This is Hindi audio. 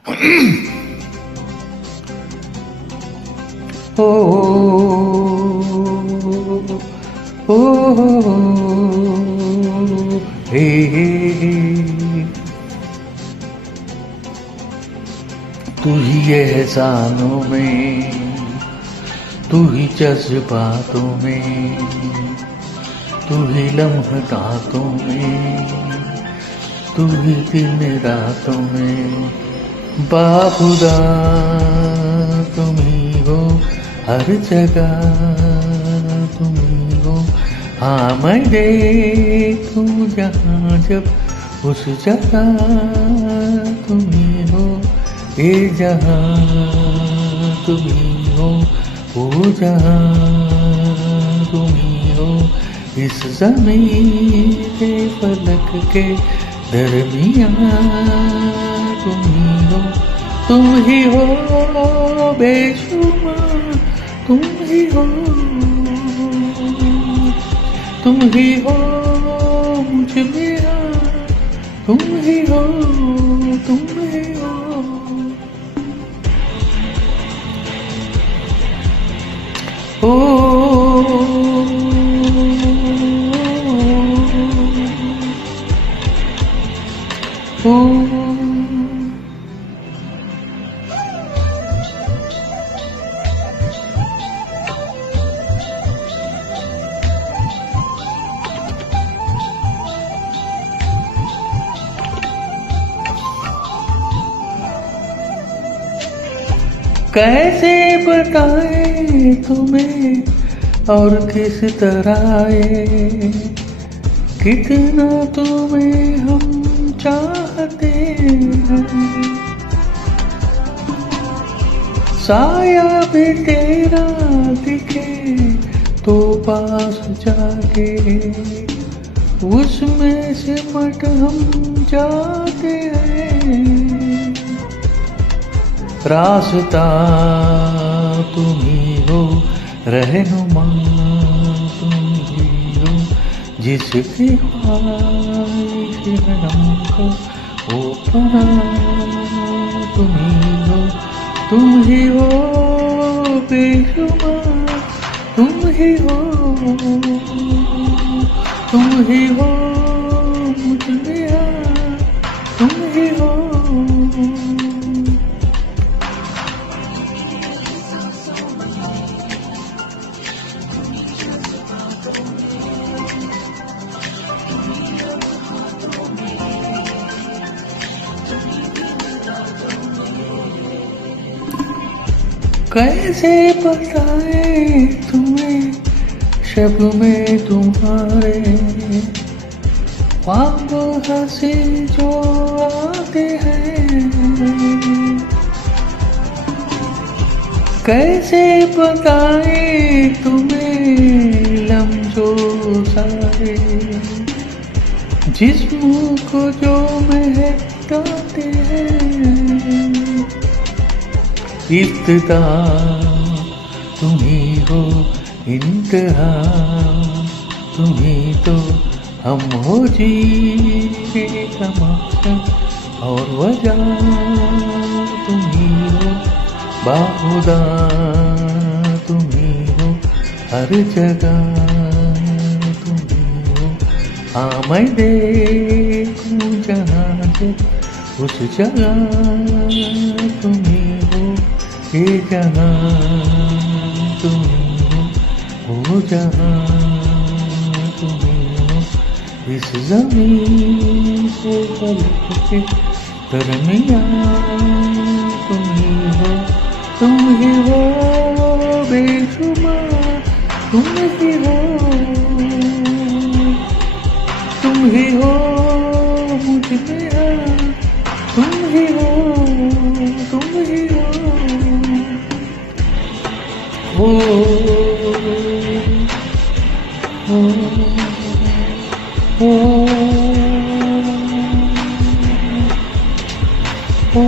ओ ओ हे तू ही एहसानों में, तू ही जज्बातों में, तू ही लम्हातों में, तू ही दिन रातों में। बाखुदा तुम ही हो हर जगह, तुम ही हो। हाँ मैं देखूं जहाँ जब उस जगह तुम ही हो। ये जहाँ तुम ही हो, वो जहाँ तुम ही हो। इस ज़मीन के फलक के दरमियाँ तुम ही हो। तुम ही हो बेशुमार, तुम ही हो, तुम ही हो मुझ में, तुम ही हो, तुम ही हो। ओ कैसे बताएं तुम्हें और किस तरह ये, कितना तुम्हें हम चाहते हैं। साया भी तेरा दिखे तो पास जाके उसमें सिमट हम जाते हैं। रास्ता तुम ही हो, रहनुमा तुम ही हो, जिसके ख्वाहिश हमको वो पना तुम ही हो। तुम ही हो बेशुमार, तुम ही हो, तुम ही हो मुझ में, तुम ही हो। कैसे बताए तुम्हें शब में तुम्हारे ख्वाब हंसी जो आते हैं। कैसे बताए तुम्हें लम्हों सारे जिस्म को जो महकाते हैं। इब्तिदा तुम ही हो, इंतहा तुम ही तो हम हो जीने का मकसद और वजह तुम ही हो। बाखुदा तुम ही हो हर जगह तुम ही हो। हाँ मैं देखूं जहाँ से उस जगह तुम ही हो। ये जहाँ तुम हो, वो जहाँ तुम हो। इस ज़मीन से फलक के दरमियाँ तुम ही हो। तुम ही हो बेशुमार, तुम ही हो, तुम ही हो मुझ में, तुम ही हो, तुम ही हो। ओ ओ ओ ओ